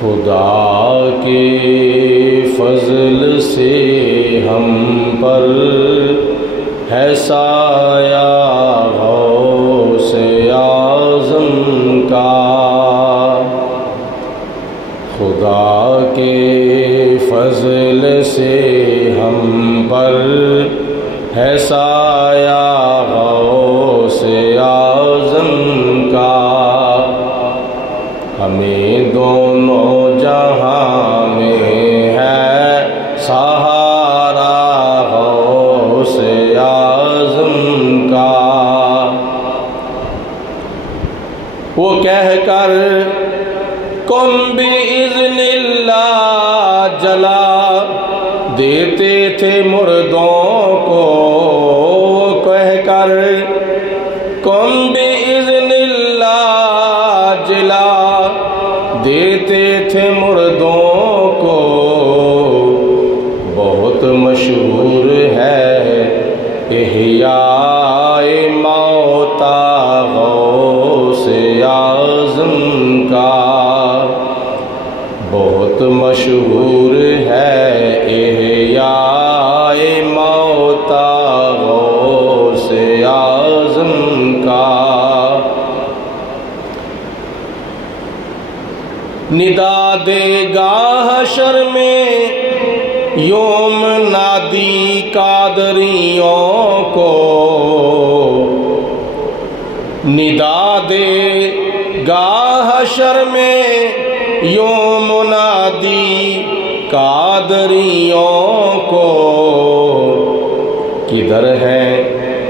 خدا کے فضل سے ہم پر ہے سایہ غوث اعظم کا، خدا کے فضل سے ہم پر ہے سایہ غوث اعظم کا، ہمیں دونوں جہاں میں ہے سہارا غوث اعظم کا۔ وہ کہہ کر کن بِإِذْنِ اللہ جلا دیتے تھے مردوں کو، کہہ کر کن بِإِذْنِ اللہ جلا دیتے تھے مردوں کو، بہت مشہور ہے احیاء موتا غوث اعظم کا، بہت مشہور ہے احیاء موتا غوث اعظم کا۔ ندا دے گا حشر میں یوم نادی قادریوں کو، ندا دے گا حشر میں یوم نادی قادریوں کو، کدھر ہے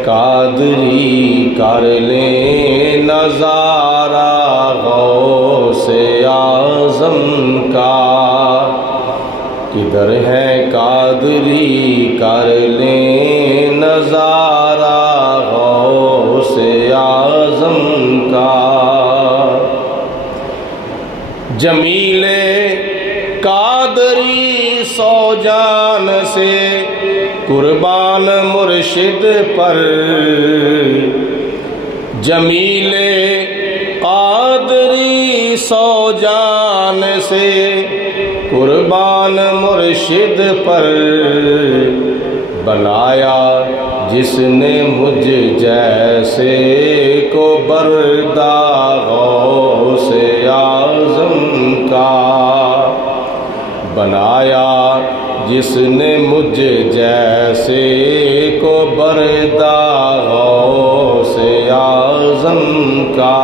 قادری کر لیں نظارہ غوث اعظم کا، کدھر ہے قادری کر لیں نظارہ غوث اعظم کا۔ جمیل قادری سو جان سے قربان مرشد پر، جمیل قادری سو جان سے قربان مرشد پر، بنایا جس نے مجھ جیسے کو بردہ غوث اعظم کا، بنایا جس نے مجھ جیسے کو بردہ غوث اعظم کا،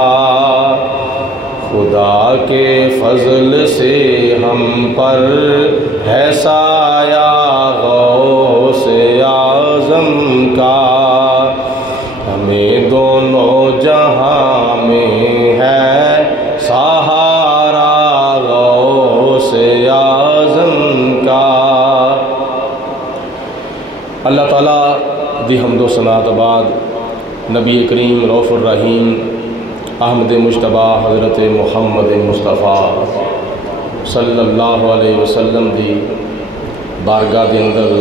خدا کے فضل سے ہم پر ہے سایہ غوث اعظم کا، ہمیں دونوں جہاں میں ہے سہارا غوث اعظم کا۔ اللہ تعالیٰ دی حمد و ثنا تو بعد نبی کریم رؤوف الرحیم احمد مجتبیٰ حضرت محمد مصطفیٰ صلی اللہ علیہ وسلم دی بارگاہ دے اندر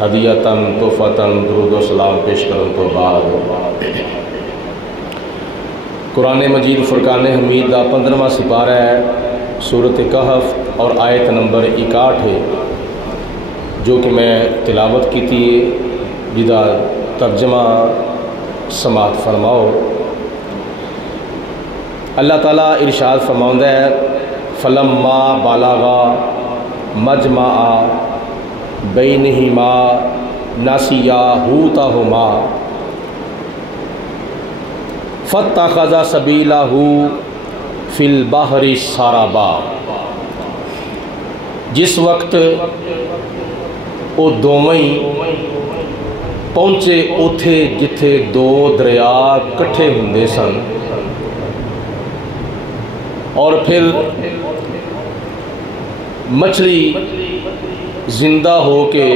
ہدیتاً تحفتاً درود و سلام پیش کرن تو بعد قرآن مجید فرقان حمید دا 15واں سپارہ ہے، سورۃ کہف اور آیت نمبر 61 ہے، جو کہ میں تلاوت کی تھی، جدا ترجمہ سماعت فرماؤ۔ اللہ تعالیٰ ارشاد فرماؤں ہے، فلما بالغا مجمع بینہما نسیا حوتہما فاتخذ سبیلہ فی البحر سربا، جس وقت وہ دوویں پہنچے اوتھے جتھے دو دریا کٹھے ہوندے سن، اور پھر مچھلی زندہ ہو کے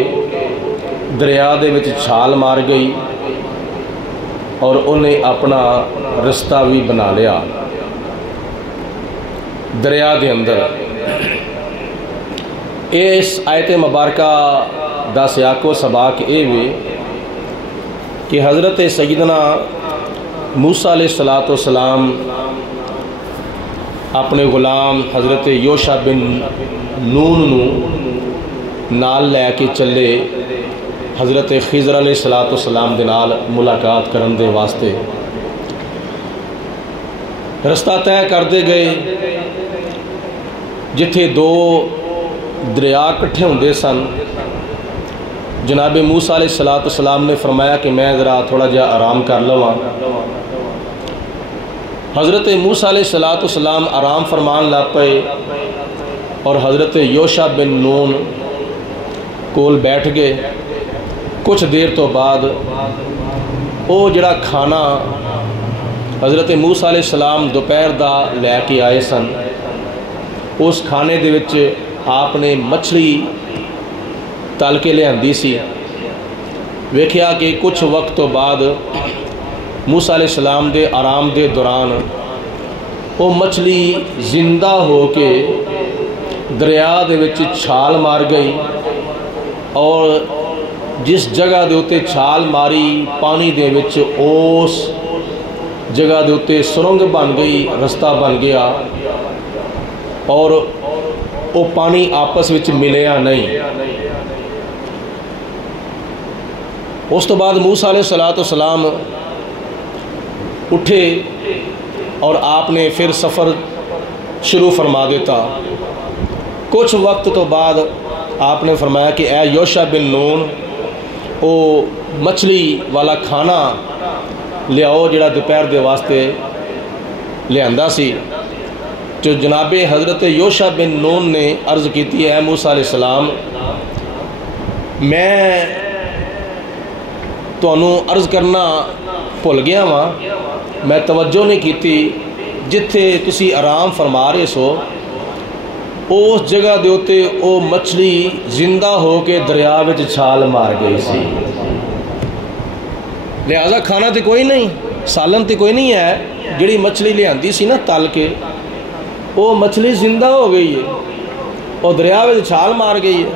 دریا دے وچ چھال مار گئی اور انہیں اپنا رستہ بھی بنا لیا دریا دے اندر۔ اس آیت مبارکہ دا سیاق و سباق اے وے کہ حضرت سیدنا موسیٰ علیہ السلام اپنے غلام حضرت یوشع بن نون نو نال لے کے چلے حضرت خضر علیہ السلام دے نال ملاقات کرن دے واسطے۔ رستہ طے کرتے گئے، جتھے دو دریا کٹھے ہوندے سن، جناب موسیٰ علیہ السلام نے فرمایا کہ میں ذرا تھوڑا جہا آرام کر لواں۔ حضرت موسیٰ علیہ السلام آرام فرمان لا پئے اور حضرت یوشع بن نون کول بیٹھ گئے۔ کچھ دیر تو بعد وہ جڑا کھانا حضرت موسیٰ علیہ السلام دوپہر دا لے کے آئے سن، اس کھانے دے وچ آپ نے مچھلی تل کے لیاندی سی۔ ویکھیا کہ کچھ وقت تو بعد موسیٰ علیہ السلام دے آرام دے دوران وہ مچھلی زندہ ہو کے دریا دے وچ چھال مار گئی، اور جس جگہ دے اتے چھال ماری پانی دے وچ اس جگہ دے اتے سرنگ بن گئی، رستہ بن گیا، اور وہ پانی آپس وچ ملیا نہیں۔ اس تو بعد موسیٰ علیہ السلام اٹھے اور آپ نے پھر سفر شروع فرما دیتا۔ کچھ وقت تو بعد آپ نے فرمایا کہ اے یوشع بن نون، وہ مچھلی والا کھانا لیاؤ جڑا دوپہر دے واسطے لیاندا سی۔ جو جناب حضرت یوشع بن نون نے عرض کیتی، اے موسیٰ علیہ السلام، میں تانوں عرض کرنا بھول گیا ہاں، میں توجہ نہیں کیتی، جتھے تسی آرام فرما رہے سو اس جگہ دے اتے او مچھلی زندہ ہو کے دریا وچ چھال مار گئی سی۔ لہذا کھانا تے کوئی نہیں، سالن تے کوئی نہیں ہے، جڑی مچھلی لیاندی سی نا تل کے، وہ مچھلی زندہ ہو گئی ہے اور دریا وچ چھال مار گئی ہے۔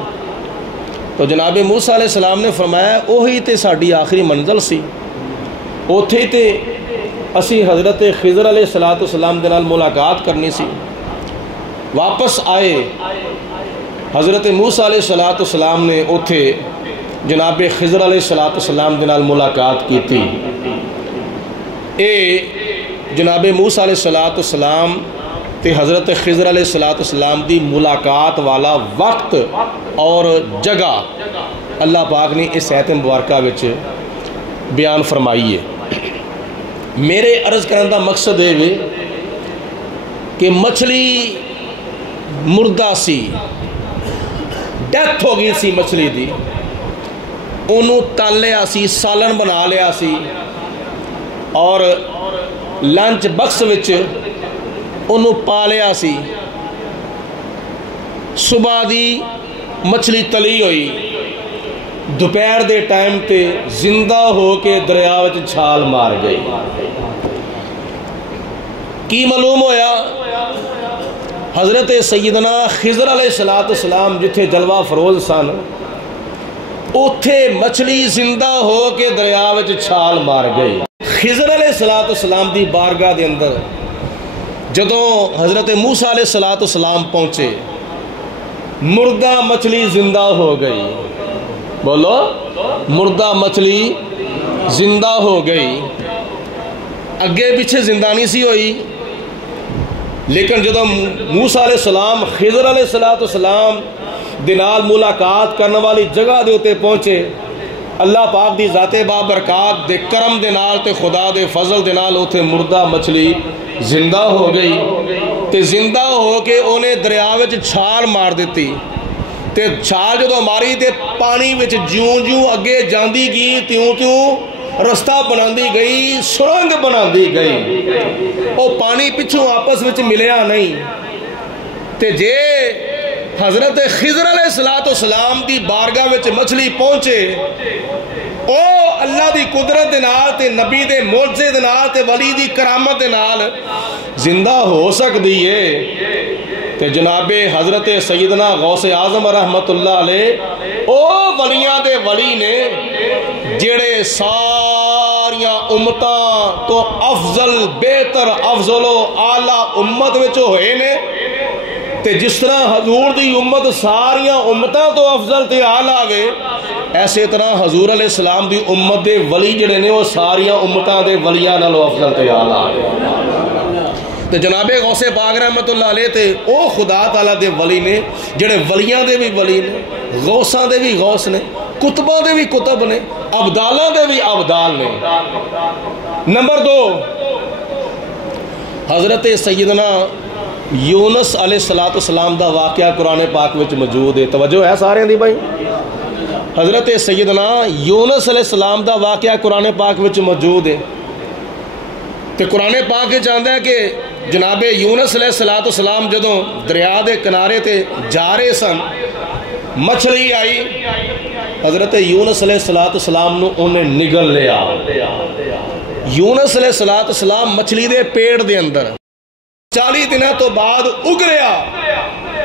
تو جناب موسیٰ علیہ السلام نے فرمایا وہی تے ساڈی آخری منزل سی، اوتھے تے اسی حضرت خضر علیہ السلام دے نال ملاقات کرنی سی۔ واپس آئے، حضرت موسیٰ علیہ السلام نے اوتھے جناب خضر علیہ السلام دے نال ملاقات کی تھی۔ اے جناب موسیٰ علیہ السلام تے حضرت خضر علیہ السلام دی ملاقات والا وقت اور جگہ اللہ پاک نے اس آیت مبارکہ وچ بیان فرمائی ہے۔ میرے عرض کرنے دا مقصد ہے کہ مچھلی مردہ سی، ڈیتھ ہو گئی سی مچھلی دی، انہوں تل لیا سی، سالن بنا لیا سی، اور لنچ بکس وچ انہوں پا لیا سی۔ صبح دی مچھلی تلی ہوئی، دوپہر دے ٹائم تے زندہ ہو کے دریا وچ چھال مار گئی۔ کی معلوم ہویا؟ حضرت سیدنا خضر علیہ السلام جتھے جلوہ فروز سن، اوتھے مچھلی زندہ ہو کے دریا وچ چھال مار گئی۔ خضر علیہ السلام دی بارگاہ دے اندر جدوں حضرت موسیٰ علیہ السلام پہنچے، مردہ مچھلی زندہ ہو گئی۔ بولو، مردہ مچھلی زندہ ہو گئی۔ اگے پیچھے زندہ نہیں سی ہوئی، لیکن جدو موسیٰ علیہ السلام خضر علیہ السلام دے نال ملاقات کرنے والی جگہ دے ہوتے پہنچے، اللہ پاک دی ذات بابرکات دے کرم دے نال تے خدا دے فضل دے نال ہوتے مردہ مچھلی زندہ ہو گئی، تے زندہ ہو کے انہیں دریا وچ چھال مار دیتی۔ تے چھال جدو ماری تے پانی وچ جوں جوں اگے جاندی گئی، تیوں تیوں رستہ بناندی گئی، سرنگ بناندی گئی، او پانی پچھوں آپس وچ ملیا نہیں۔ تے جے حضرت خضر علیہ السلام دی بارگاہ وچ مچھلی پہنچے، او اللہ دی قدرت دے نال تے نبی دے معجزے دے نال تے ولی دی کرامت دے نال زندہ ہو سکدی ہے، تے جناب حضرت سیدنا غوث اعظم رحمت اللہ علیہ او ولیاں دے ولی نے جڑے ساری ساریاں امتاں تو افضل بہتر افضل و اعلیٰ امت وچ ہوئے نے تے جس طرح حضور دی امت ساریاں امتاں تو افضل تے اعلیٰ وے ایسے طرح حضور علیہ السلام دی امت دے ولی جڑے نے وہ ساریاں امتاں دے ولیاں نالوں افضل تے اعلیٰ تے جناب غوث پاک رحمت اللہ علیہ تے او خدا تعالیٰ دے ولی نے جڑے ولیاں دے بھی ولی نے غوثاں دے بھی غوث نے کتباں دے بھی کتب نے ابدالاں دے بھی ابدال نے نمبر 2 حضرت سیدنا یونس علیہ السلام دا واقعہ قرآن پاک وچ موجود ہے توجہ ہے سارے دی بھائی حضرت سیدنا یونس علیہ السلام دا واقعہ قرآن پاک وچ موجود ہے تے قرآن پاک چاہتا ہے کہ جناب یونس علیہ السلام جدوں دریا دے کنارے تے جا رہے سن مچھلی آئی حضرت یونس علیہ السلام نو انہیں نگل لیا یونس علیہ السلام مچھلی دے پیڑ دے اندر 40 دنوں تو بعد اگریا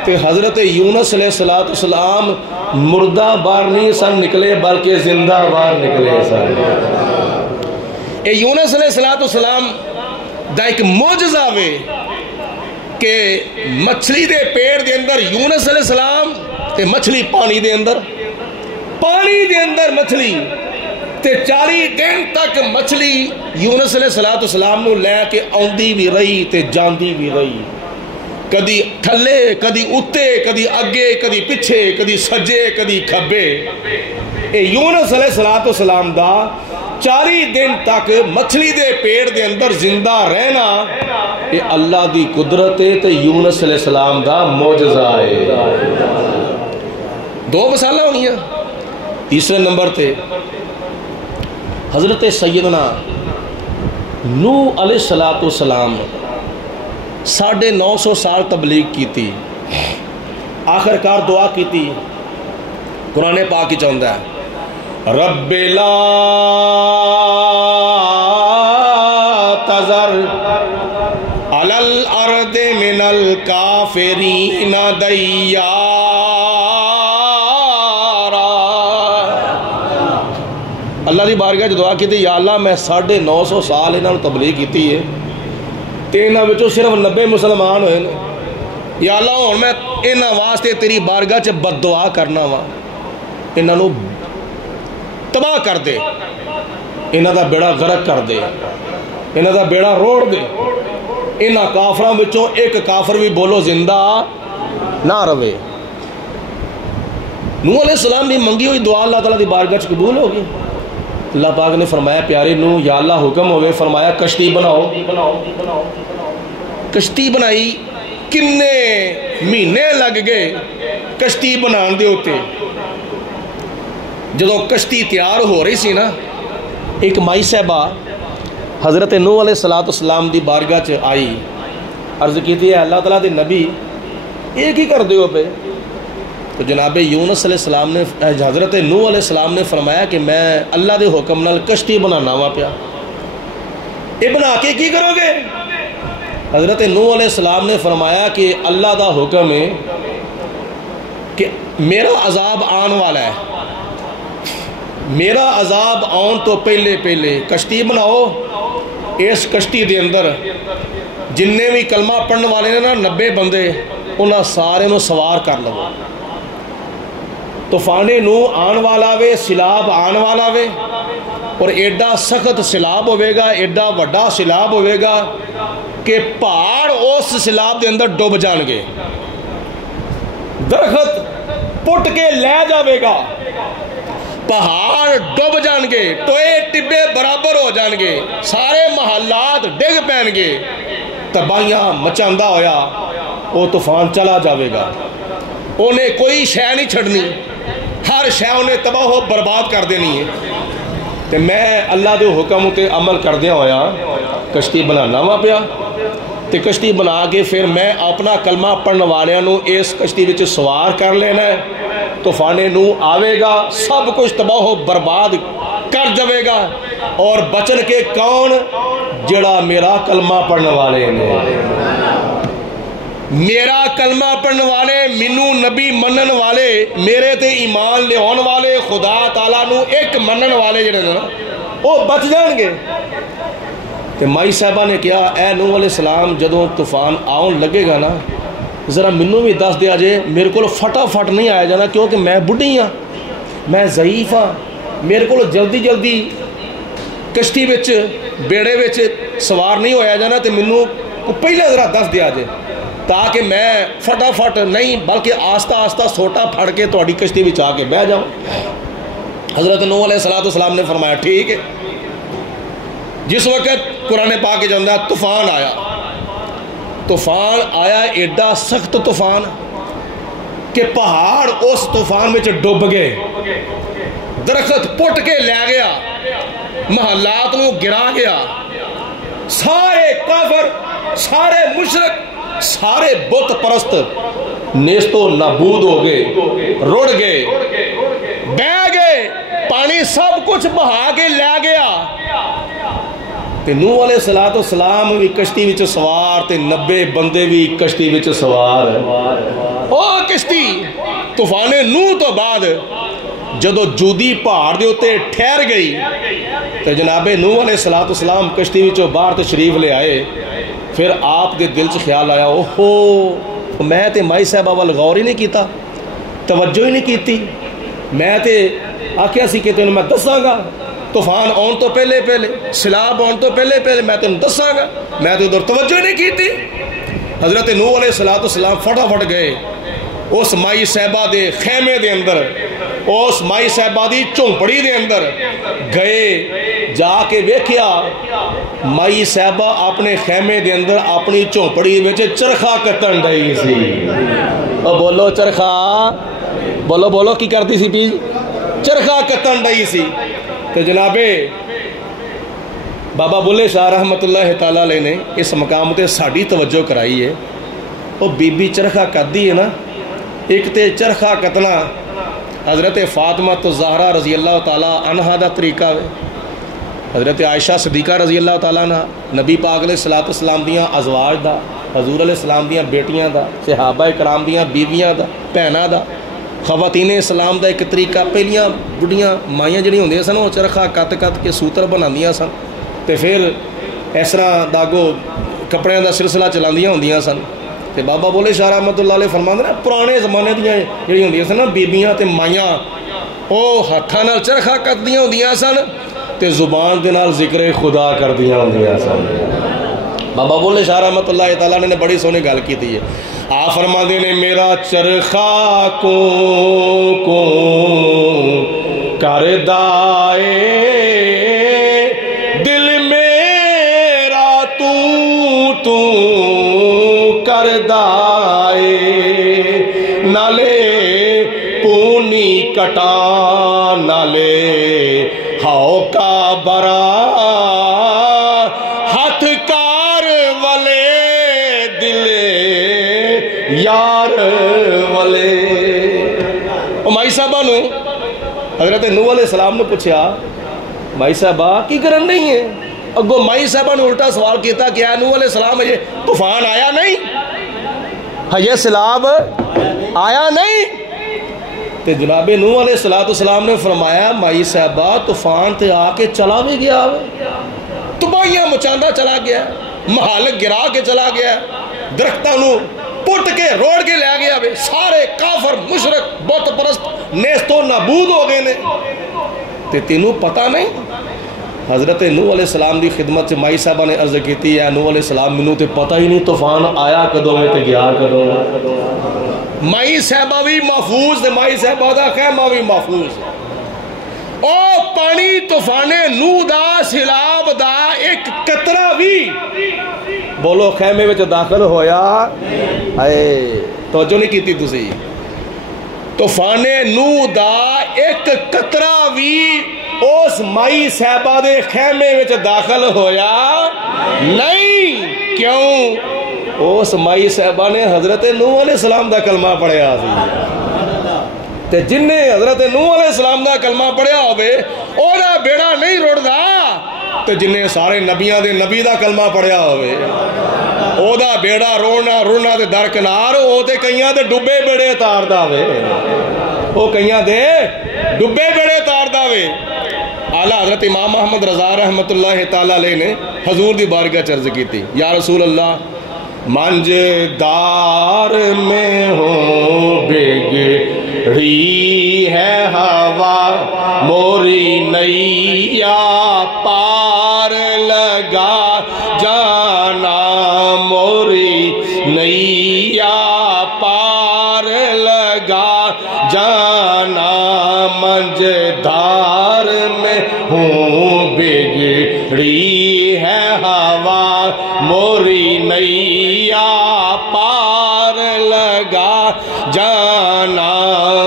تے حضرت یونس علیہ السلام مردہ بار نہیں سن نکلے بلکہ زندہ بار نکلے سن اے یونس علیہ السلام دا ایک معجزہ وے کہ مچھلی دے پیڑ دے اندر یونس علیہ السلام تے مچھلی پانی دے اندر مچھلی تے 40 دن تک مچھلی یونس علیہ السلام نو لے کے آندی بھی رہی تے جاندی بھی رہی کدی تھلے کدی اتے کدی اگے کدی پچھے کدی سجے کدی کھبے اے یونس علیہ السلام دا 40 دن تک مچھلی دے پیڑ دے اندر زندہ رہنا یہ اللہ دی قدرت ہے تے یونس علیہ السلام دا معجزہ ہے 2 مثالیں ہو گیا تیسرے نمبر تے حضرت سیدنا نوح علیہ السلام 950 سال تبلیغ کی تھی آخرکار دعا کی تھی قرآن پاک کی چاہتا ہے رب لا تذر علی الارض من الکافرین دیارا اللہ دی بارگاہ جو دعا کی تھی یا اللہ میں 950 سال انہوں نے تبلیغ کی ہے تے انہاں وچوں صرف 90 مسلمان ہوئے یا اللہ ہن میں انہاں واسطے تیری بارگاہ چ بد دعا کرنا وا انہاں نو تباہ کر دے انہاں دا بیڑا غرق کر دے انہاں دا بیڑا روڑ دے انہاں کافراں وچوں ایک کافر بھی بولو زندہ نہ رہے نوح علیہ السلام نے منگی ہوئی دعا اللہ تعالیٰ دی بارگاہ چ قبول ہوگی اللہ پاک نے فرمایا پیارے نوح یا اللہ حکم ہوئے فرمایا کشتی بناؤ کشتی بنائی کنے مہینے لگ گئے کشتی بنان دے ہوتے جدو کشتی تیار ہو رہی سی نا ایک مائی صاحبہ حضرت نوح علیہ السلام دی بارگاہ چ آئی عرض کی تھی اللہ تعالیٰ دے نبی ایک ہی کر دیو پہ تو جناب یونس علیہ السلام نے حضرت نوح علیہ السلام نے فرمایا کہ میں اللہ دے حکم نال کشتی بنانا وا پیا یہ بنا کے کی کرو گے حضرت نوح علیہ السلام نے فرمایا کہ اللہ دا حکم ہے کہ میرا عذاب آن والا ہے میرا عذاب آن تو پہلے کشتی بناؤ اس کشتی دے اندر جننے بھی کلمہ پڑھنے والے نے نا 90 بندے انہاں سارے نو سوار کر لو طوفانے نو آن والا وے سیلاب آن والا وے اور ایڈا سخت سیلاب ہوئے گا ایڈا وڈا سیلاب ہوئے گا کہ پہاڑ اس سیلاب دے اندر ڈوب جان گے درخت پٹ کے لے جاوے گا پہاڑ ڈوب جان گے ٹوئے ٹبے برابر ہو جان گے سارے محلات ڈگ پین گے تباہیاں مچاندہ ہویا وہ طوفان چلا جاوے گا انہیں کوئی شے نہیں چھڑنی ہر شے انہیں تباہ و برباد کر دینی ہے تو میں اللہ دے حکم تے عمل کردیا ہویا کشتی بنانا وا پیا تے کشتی بنا کے پھر میں اپنا کلمہ پڑھنے والیاں نو اس کشتی وچ سوار کر لینا ہے طوفانے نو آوے گا سب کچھ تباہ و برباد کر جاوے گا اور بچن کے کون جڑا میرا کلمہ پڑھنے والے نے میرا کلمہ پڑھنے والے منو نبی منن والے میرے تے ایمان لے ہون والے خدا تعالیٰ نو ایک منن والے جڑے نا وہ بچ جان گے. تو مائی صاحبہ نے کہا اے نوح علیہ السلام جدوں طوفان آن لگے گا نا ذرا مینوں بھی دس دیا جے, میرے کو فٹافٹ نہیں آیا جانا کیونکہ میں بڈھی ہاں, میں ضعیف ہاں, میرے کو جلدی جلدی کشتی وچ بیڑے وچ سوار نہیں ہویا جانا, تو مینوں پہلے ذرا دس دیا جے تاکہ میں فٹافٹ نہیں بلکہ آہستہ آہستہ سوٹا پھڑ کے تہاڈی کشتی وچ آ کے بہ جاؤں. حضرت نوح علیہ السلام نے فرمایا ٹھیک ہے. جس وقت قرآن پاک جاندہ طوفان آیا ایڈا سخت طوفان کہ پہاڑ اس طوفان میں ڈوب گئے, درخت پٹ کے لے گیا, محلات کو گرا گیا, سارے کافر, سارے مشرک, سارے بت پرست نیست و نابود ہو گئے, رڑ گئے, بہ گئے, پانی سب کچھ بہا کے لے گیا. تے نوح علیہ السلام بھی کشتی وچ سوار تے 90 بندے بھی کشتی وچ سوار. او کشتی طوفان نوح تو بعد جدو جودی پہاڑ دے اوتے ٹھہر گئی تے جناب نوح علیہ السلام کشتی وچوں باہر تشریف لے آئے. پھر آپ دے دل چ خیال آیا اوہو میں تے مائی صاحبہ وال غور ہی نہیں کیتا, توجہ ہی نہیں کیتی, میں تے آکھیا سی کہ تینوں میں دساں گا طوفان آن تو پہلے سیلاب آن تو پہلے میں تینوں دساں گا, میں تو ادھر توجہ ہی نہیں کیتی. حضرت نوح علیہ السلام فٹافٹ گئے اس مائی صاحبہ دے خیمے دے اندر, اس مائی صاحبہ دی چونپڑی دے اندر گئے, جا کے ویکھیا مائی صاحبہ اپنے خیمے دے اندر اپنی چونپڑی وچ چرخا کتن ڈئی سی. او بولو چرخا, بولو کی کرتی سی پی, چرخا کتن ڈئی سی. تو جناب بابا بلے شاہ رحمت اللہ تعالی علیہ نے اس مقام تے ساڈی توجہ کرائی ہے. وہ بی بی چرخا کردی ہے نا, ایک تے چرخا کتنا حضرت فاطمہ تو زہرا رضی اللہ تعالی عنہا دا طریقہ ہے, حضرت عائشہ صدیقہ رضی اللہ تعالیٰ عنہ نبی پاک علیہ السلام دیاں ازواج دا, حضور علیہ السلام دیاں بیٹیاں دا, صحابہ کرام دیاں بیویاں دا, بہناں دا, خواتین اسلام دا ایک طریقہ. پہلیاں بڑھیاں مائیاں جڑی ہوندیاں سن وہ چرخا کت کے سوتر بناندیاں سن تے پھر اس طرح داگو کپڑیاں دا سلسلہ چلاندیاں ہوندیاں سن. تے بابا بولے شاہ رحمت اللہ علیہ فرماندے نا پرانے زمانے دیاں جڑی ہوندیاں سن نا بیبیاں تے مائیاں او ہتھاں نال چرخا کتدیاں ہوندیاں سن تے زبان دے نال ذکر خدا کردیاں ہوندیاں سن. بابا بولے شاہ رحمت اللہ تعالیٰ نے بڑی سونی گل کی تھی. آپ فرماندے نے میرا چرخا کو کردائے دل میرا تو کردائے, نالے پونی کٹا نالے ہاؤ کا برا ہاتھ کار والے دل یار والے. مائی صاحبہ نو حضرت نوح علیہ السلام نے پوچھا مائی صاحبہ کی کرن نہیں ہے, اگو مائی صاحبہ نے الٹا سوال کیتا کہ اے نوح علیہ السلام یہ طوفان آیا نہیں, یہ سیلاب آیا نہیں. تے جناب نوح علیہ السلام نے فرمایا مائی صاحبہ طوفان تے آ کے چلا بھی گیا, تباہیاں مچاندہ چلا گیا, محل گرا کے چلا گیا, درختوں نو پٹ کے روڑ کے لے گیا, سارے کافر مشرک بت پرست نیست و نابود ہو گئے نے. تے تینوں پتہ نہیں. حضرت نوح علیہ السلام دی خدمت سے مائی صاحبہ نے عرض کیتی ہے نوح علیہ السلام منوں تے پتہ ہی نہیں طوفان آیا کدوں میں تے گیا کدوں. مائی صاحبہ بھی محفوظ, مائی صاحبہ دا خیمہ بھی محفوظ. او پانی طوفان نوح دا سیلاب دا ایک قطرہ بھی بولو خیمے وچ داخل ہویا اے توجہ نہیں کیتی تسی. طوفان نوح دا ایک قطرہ بھی اس مائی صاحبہ دے خیمے وچ داخل ہویا نہیں. کیوں؟ اس مائی صاحبہ نے حضرت نوح علیہ السلام دا کلمہ پڑھیا سی, تے جن نے حضرت نوح علیہ السلام دا کلمہ پڑھیا ہوئے او دا بیڑا نہیں رڑدا, تے جن نے سارے نبیاں دے نبی دا کلمہ پڑھیا ہوئے او دا بیڑا رونا تے درکنار, او تے کئیاں دے ڈبے بیڑے تار دا وے, او کئیاں دے ڈبے بیڑے تار دا وے. آلہ حضرت امام محمد رضا رحمت اللہ تعالیٰ علیہ نے حضور دی بارگاہ چرز کی تھی، یا رسول اللہ منجدار میں ہوں بگڑی ہے ہوا، موری نیا پار لگا جانا، موری نیا پار لگا جانا، منجدار میں ہوں بگڑی ہے ہوا، موری نیا پار لگا جانا،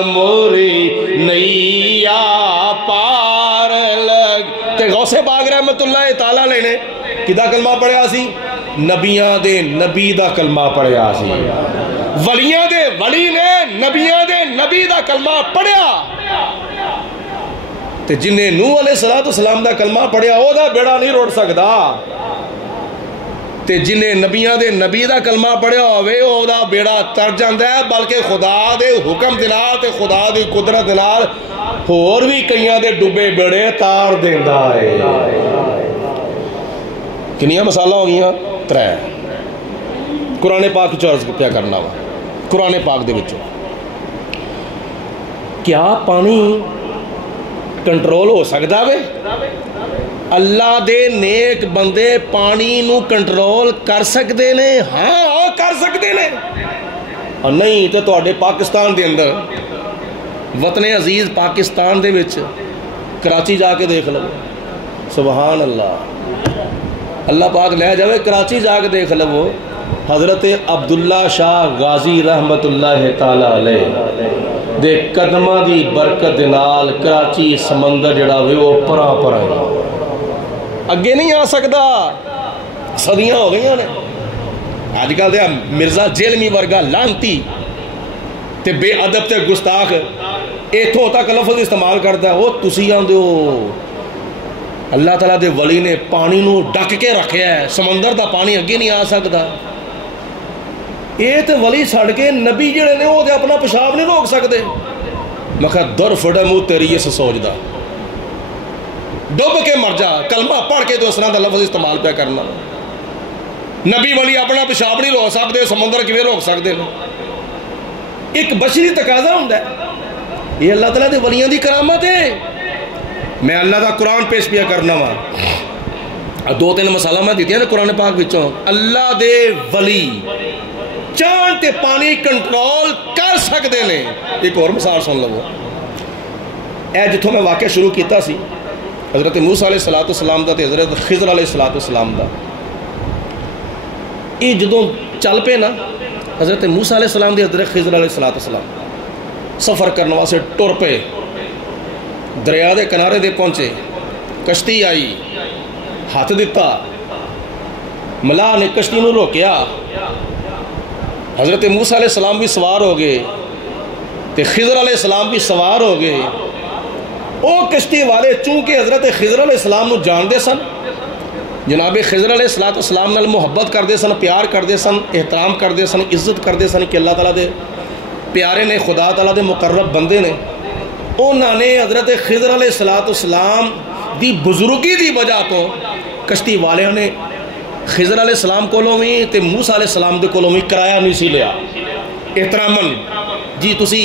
موری نیا پار لگ۔ تے غوث پاک رحمت اللہ تعالیٰ علیہ نے کدا کلمہ پڑھیا سی؟ نبیاں دے نبی دا کلمہ پڑھیا سی، ولیاں دے ولی نے نبیاں دے نبی دا کلمہ پڑھیا، تے جنہیں نوح علیہ السلام دا کلمہ پڑھیا او دا بیڑا نہیں روڑ سکدا، تے جنہیں نبیاں دے نبی دا کلمہ پڑھیا ہوئے او دا بیڑا تر جاندہ ہے، بلکہ خدا دے حکم دلال تے خدا دی قدرت دلال اور بھی کئیاں دے ڈبے بیڑے تار دیندہ ہے۔ کنیاں مسالہ ہو گیا؟ ترے۔ قرآن پاک چارز کیا کرنا ہوا؟ قرآن پاک دے بچوں کیا پانی کنٹرول ہو سکتا ہے؟ اللہ دے نیک بندے پانی نو کنٹرول کر سکتے نے؟ ہاں کر سکتے نے، اور نہیں تو تواڈے پاکستان دے اندر وطن عزیز پاکستان دے وچ کراچی جا کے دیکھ لو، سبحان اللہ، اللہ پاک لے جاوے کراچی جا کے دیکھ لو، حضرت عبداللہ شاہ غازی رحمت اللہ تعالیٰ علیہ دے قدمہ دی برکت نال کراچی سمندر جڑا ہوئے وہ پرا پرا اگے نہیں آ سکتا، صدیاں ہو گئی نے۔ آج کل دے مرزا جیلمی ورگا لانتی تے بے ادب تے گستاخ ایتھوں تک لفظ استعمال کرتا ہے، وہ تسی آندے ہو اللہ تعالیٰ دے ولی نے پانی نو ڈک کے رکھیا ہے، سمندر دا پانی اگے نہیں آ سکتا۔ یہ تے ولی چھڑ کے نبی جڑے نے وہ تے اپنا پیشاب نہیں روک سکتے۔ میں کہا در فڑا منہ تیری اس سوچ دا، ڈب کے مر جا، کلمہ پڑھ کے تو اس طرح دا لفظ استعمال پہ کرنا۔ نبی ولی اپنا پیشاب نہیں روک سکتے، سمندر کیویں روک سکتے ہیں؟ ایک بشری تقاضا ہوندا ہے، یہ اللہ تعالیٰ دے ولیاں دی کرامت ہے۔ میں اللہ دا قرآن پیش پیا کرنا وا، دو تین مسالہ میں دیتی ہیں قرآن پاک بچوں۔ اللہ دے ولی چاند تے پانی کنٹرول کر سکتے نے۔ ایک اور مثال سن لو، اے جتوں میں واقعہ شروع کیتا سی حضرت موسیٰ علیہ السلام دا تے حضرت خضر علیہ السلام دا، یہ جدوں چل پے نا حضرت موسیٰ علیہ السلام دی حضرت خضر علیہ السلام سفر کرنے واسطے ٹر پے، دریا دے کنارے دے پہنچے، کشتی آئی، ہاتھ دیتا، ملاح نے کشتی نو روکیا، حضرت موسیٰ علیہ السلام بھی سوار ہو گئے تے خضر علیہ السلام بھی سوار ہو گئے۔ او کشتی والے چونکہ حضرت خضر علیہ السلام نو جان دے سن، جناب خضر علیہ السلام نال محبت کر دے سن، پیار کر دے سن، احترام کر دے سن، عزت کر دے سن کہ اللہ تعالیٰ دے پیارے نے، خدا تعالیٰ دے مقرب بندے نے، انہوں نے حضرت خضر علیہ السلام دی بزرگی دی وجہ تو کشتی والیاں نے خضر علیہ السلام کولوں بھی تے موسیٰ علیہ السلام دے کولوں بھی کرایہ نہیں سی لیا، احتراماً جی تسی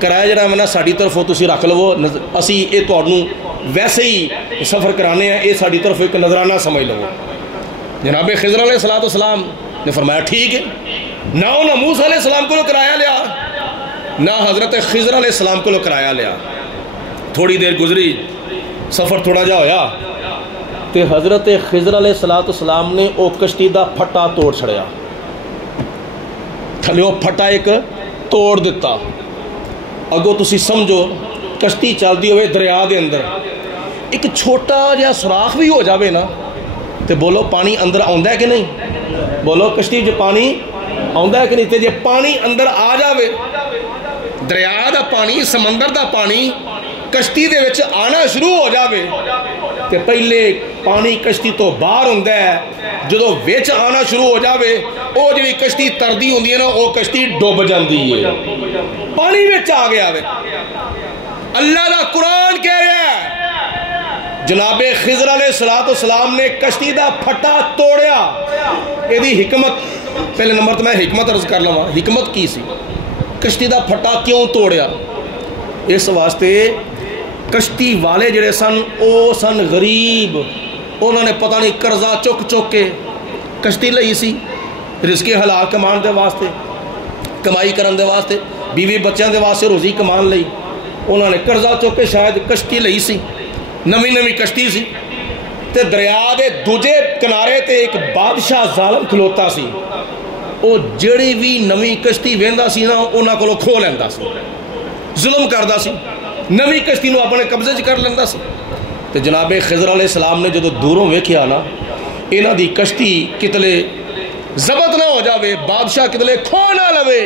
کرایہ جڑا میں ساڑی طرفوں تسی رکھ لو، اسی اے تہانوں ویسے ہی سفر کرانے ہیں، اے ساڑی طرف ایک نظرانہ سمجھ لو۔ جناب خضر علیہ السلام نے فرمایا ٹھیک ہے، نہ انہوں نے موسیٰ علیہ السلام کو کرایہ لیا، نہ حضرت خضر علیہ السلام کو کرایہ لیا۔ تھوڑی دیر گزری، سفر تھوڑا جا ہویا تے حضرت خضر علیہ السلام نے او کشتی دا پھٹا توڑ چھڑیا، تھلے وہ پھٹا ایک توڑ دیتا۔ اگو تسی سمجھو کشتی چل دی ہوئے دریا دے اندر ایک چھوٹا جہا سوراخ بھی ہو جاوے نا تے بولو پانی اندر آندا ہے کہ نہیں؟ بولو کشتی جو پانی آندا ہے کہ نہیں؟ تے جے پانی اندر آ جاوے، دریا دا پانی، سمندر دا پانی کشتی دے وچ آنا شروع ہو جاوے تے پہلے پانی کشتی تو باہر ہوندا ہے، جدو وچ آنا شروع ہو جاوے او جڑی کشتی تردی ہوندی ہے نا او کشتی ڈوب جاندی ہے، پانی وچ آ گیا وے۔ اللہ دا قرآن کہہ رہا ہے جناب خضر علیہ السلام نے کشتی دا پھٹا توڑیا. یہ حکمت پہلے نمبر تو میں حکمت عرض کر لوا. حکمت کی سی؟ کشتی دا پھٹا کیوں توڑیا؟ اس واسطے کشتی والے جڑے سن او سن غریب. انہوں نے پتہ نہیں قرضہ چک چک کے کشتی لئی سی رزق حلال کمان دے واسطے, کمائی کرن دے واسطے, بیوی بچیاں دے واسطے روزی کمان لئی. انہوں نے قرضہ چک کے شاید کشتی لئی سی, نویں نویں کشتی سی, تے دریا دے دوجے کنارے تے ایک بادشاہ ظالم کھلوتا سی. او جڑی بھی نویں کشتی ویندا سی نا انہاں کولوں کھو لیندا سی, ظلم کردا سی, نویں کشتی نو اپنے قبضے چ کر لیندا سی. تے جناب خضر علیہ السلام نے جدو دوروں ویکھیا نا انہاں دی کشتی کتلے ضبط نہ ہو جاوے, بادشاہ کتلے کھو نہ لوے,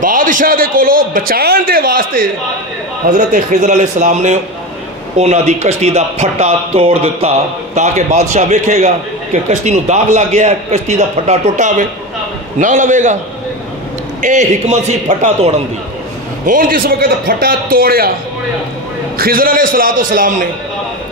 بادشاہ دے کولوں بچان دے واسطے حضرت خضر علیہ السلام نے انہاں دی کشتی دا پھٹا توڑ دیتا تاکہ بادشاہ ویکھے گا کہ کشتی نو داغ لگ گیا ہے, کشتی دا پھٹا ٹوٹا ہوئے نہ لوے گا. اے حکمت سی پھٹا توڑن دی. ہون جس وقت پھٹا توڑیا خضر علیہ السلام نے,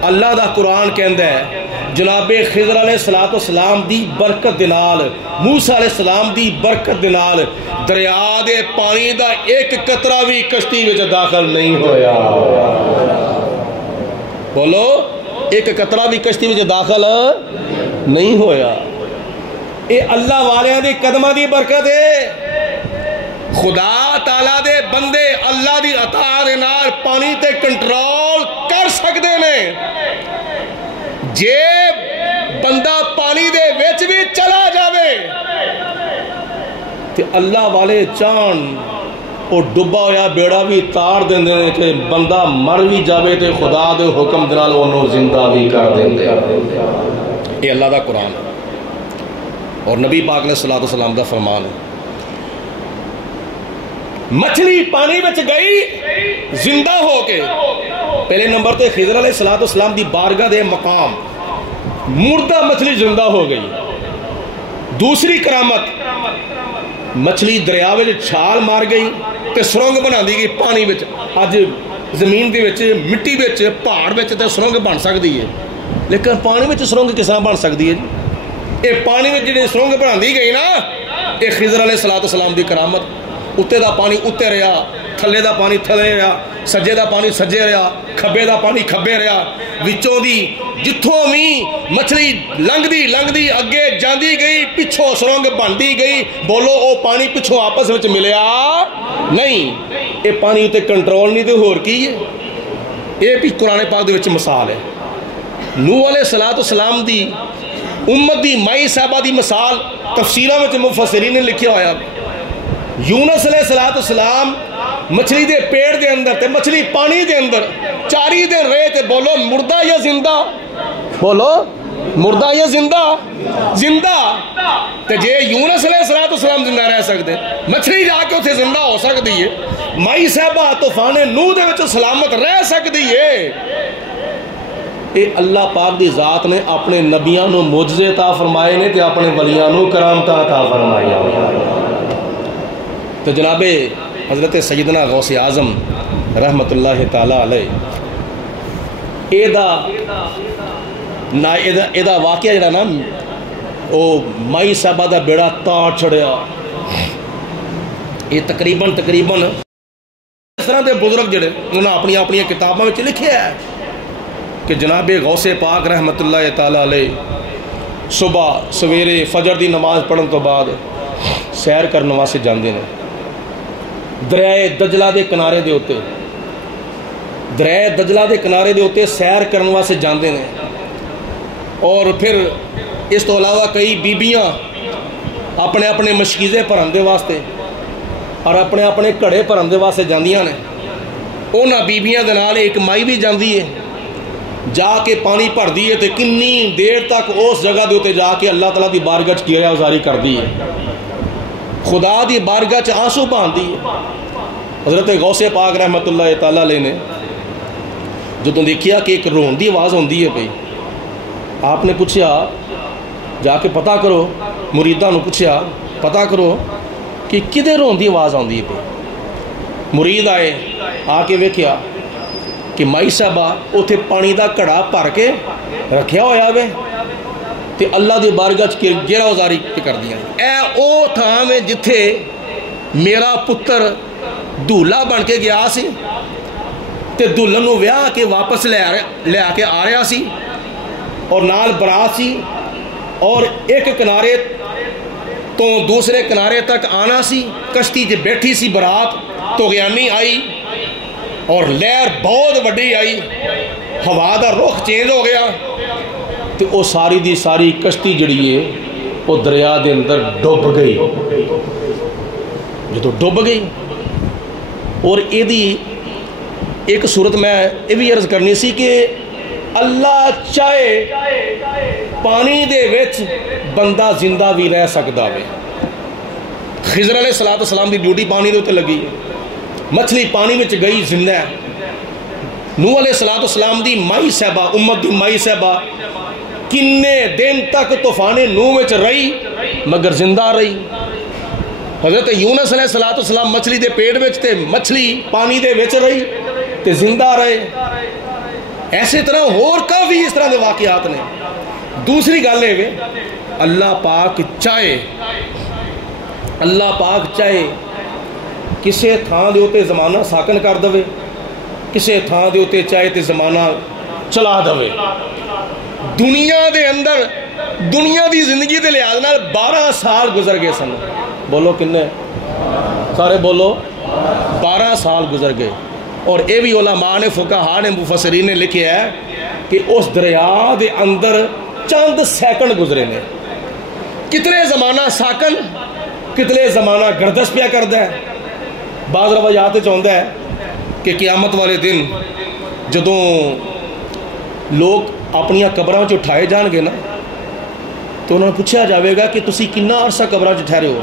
اللہ دا قرآن کہندا ہے جناب خضر علیہ السلام دی برکت دے نال, موسیٰ علیہ السلام دی برکت دے نال دریا دے پانی دا ایک قطرہ بھی کشتی وچ داخل نہیں ہویا. بولو, ایک قطرہ بھی کشتی وچ داخل نہیں ہویا. اے اللہ والیاں دی قدمہ دی برکت ہے. خدا تعالیٰ دے بندے اللہ دی عطا دے نال پانی تے کنٹرول کر سکدے نے. جے بندہ پانی دے وچ بھی چلا جاوے تے اللہ والے چان او ڈبا ہویا بیڑا بھی تار دیندے نے کہ بندہ مر بھی جاوے تے خدا دے حکم دے نال اونوں زندہ بھی کر دیندے. یہ اللہ دا قرآن اور نبی پاک علیہ السلام دا فرمان ہے. مچھلی پانی وچ گئی زندہ ہو کے, پہلے نمبر تے خضر علیہ السلام دی بارگاہ دے مقام مردہ مچھلی زندہ ہو گئی. دوسری کرامت مچھلی دریا وچ چھال مار گئی تے سرنگ بنا دی گئی پانی وچ. اج زمین دے وچ مٹی وچ پہاڑ وچ تے سرنگ بن سکدی ہے, لیکن پانی وچ سرنگ کس طرح بن سکدی ہے جی؟ اے پانی وچ جڑی سرنگ بنا دی گئی نا اے خضر علیہ السلام دی کرامت. اتے دا پانی اتے رہا, تھلے دا پانی تھلے رہا, سجے دا پانی سجے رہا, کھبے دا پانی کھبے رہا. وچوں دی جتھوں بھی مچھلی لنگ دی اگے جاندی گئی پچھوں سرنگ بندی گئی. بولو او پانی پچھوں آپس وچ ملیا نہیں. اے پانی تے کنٹرول نہیں تے ہور کی ہے. اے بھی قرآن پاک دے وچ مثال ہے. نوح علیہ السلام دی امت دی مائی صاحبہ دی مثال تفسیراں وچ مفسرین نے لکھیا ہویا. یونس علیہ السلام مچھلی دے پیڑ دے اندر تے مچھلی پانی دے اندر 4 دن رہے تے بولو مردہ یا زندہ؟ بولو مردہ یا زندہ؟ زندہ. تے جے یونس علیہ السلام زندہ رہ سکتے, مچھلی جا کے اتھے زندہ ہو سکتی ہے, مائی صاحبہ طوفان نوح دے وچ سلامت رہ سکتی ہے. اے اللہ پاک دی ذات نے اپنے نبیاں نو معجزے عطا فرمائے نے تے اپنے ولیاں نو کرامتاں عطا فرمائیاں. تو جناب حضرت سیدنا غوث اعظم رحمت اللہ تعالیٰ علیہ ایدہ واقعہ جڑا نا او مائی صاحبہ دا بیڑا تار چھڑیا. یہ تقریباً اس طرح دے بزرگ جڑے انہوں نے اپنی کتابوں میں لکھے ہے کہ جناب غوث پاک رحمت اللہ تعالیٰ علیہ صبح سویرے فجر دی نماز پڑھن تو بعد سیر کرنے واسطے جاندے نے دریائے دجلہ دے کنارے دے ہوتے, دریائے دجلہ دے کنارے دے ہوتے سیر کرنے واسطے جاندے نے. اور پھر اس تو علاوہ کئی بیبیاں اپنے اپنے مشکیزے بھرن دے واسطے اور اپنے گھڑے بھرن دے واسطے جاندیاں نے. انہاں بیبیاں دے نال ایک مائی بھی جاندی ہے, جا کے پانی بھر دی ہے تے کنی دیر تک اس جگہ دے ہوتے جا کے اللہ تعالیٰ دی بارگاہ چ کیریا گزاری کر دی ہے, خدا دی بارگاہ چ آنسو بہاندی ہے. حضرت غوث پاک رحمت اللہ تعالیٰ علیہ نے جدوں دیکھیا کہ ایک رون دی آواز ہوندی ہے پئی, آپ نے پوچھا جا کے پتہ کرو, مریداں نو پوچھا پتہ کرو کہ کدے رون دی آواز آندی ہے پئی. مرید آئے, آ کے ویکھیا کہ مائی صاحبہ اتنے پانی دا گھڑا بھر کے رکھیا ہویا وے تے اللہ دی بارگاہ چ گرا ازاری کر دیا. اے او تھان ہے جتھے میرا پتر دھولا بن کے گیا سی تے دلہن نو ویاہ کے واپس لے آ کے آ رہا سی اور نال برات سی اور ایک کنارے تو دوسرے کنارے تک آنا سی. کشتی جے بیٹھی سی برات تو غیانی آئی اور لہر بہت وڈی آئی, ہوا دا رخ چینج ہو گیا تو وہ ساری دی ساری کشتی جڑی ہے وہ دریا دے اندر ڈوب گئی. جدو ڈوب گئی اور یہ ایک صورت میں یہ بھی عرض کرنی سی کہ اللہ چاہے پانی دے وچ بندہ زندہ بھی رہ سکتا ہے. خضر علیہ السلام دی ڈیوٹی پانی دے اتنے لگی, مچھلی پانی وچ گئی زندہ ہے. نوح علیہ السلام دی مائی صاحبہ, امت دی مائی صاحبہ کنے دن تک طوفان نوح وچ رہی مگر زندہ رہی. حضرت یونس علیہ السلام مچھلی دے پیٹ وچ تے مچھلی پانی دے وچ رہی تے زندہ رہے. ایسے طرح اور کافی اس طرح دے واقعات نے. دوسری گل ہے اللہ پاک چاہے کسے تھان دے اوتے زمانہ ساکن کر دے, کسے تھان دے اوتے چاہے تے زمانہ چلا دے. دنیا دے اندر دنیا دی زندگی دے لحاظ نال 12 سال گزر گئے سن. بولو کنے سارے بولو 12 سال گزر گئے. اور اے بھی علماء نے فقہاء نے مفسرین نے لکھے ہے کہ اس دریا دے اندر چند سیکنڈ گزرے نے. کتنے زمانہ ساکن کتنے زمانہ گردش پیا کرتا ہے. بعض روایات چاہتا ہے کہ قیامت والے دن جدوں لوگ اپنی قبراں چ اٹھائے جان گے نا تو انہوں نے پوچھا جاوے گا کہ تسی کنا عرصہ قبراں چ ٹھہرے ہو.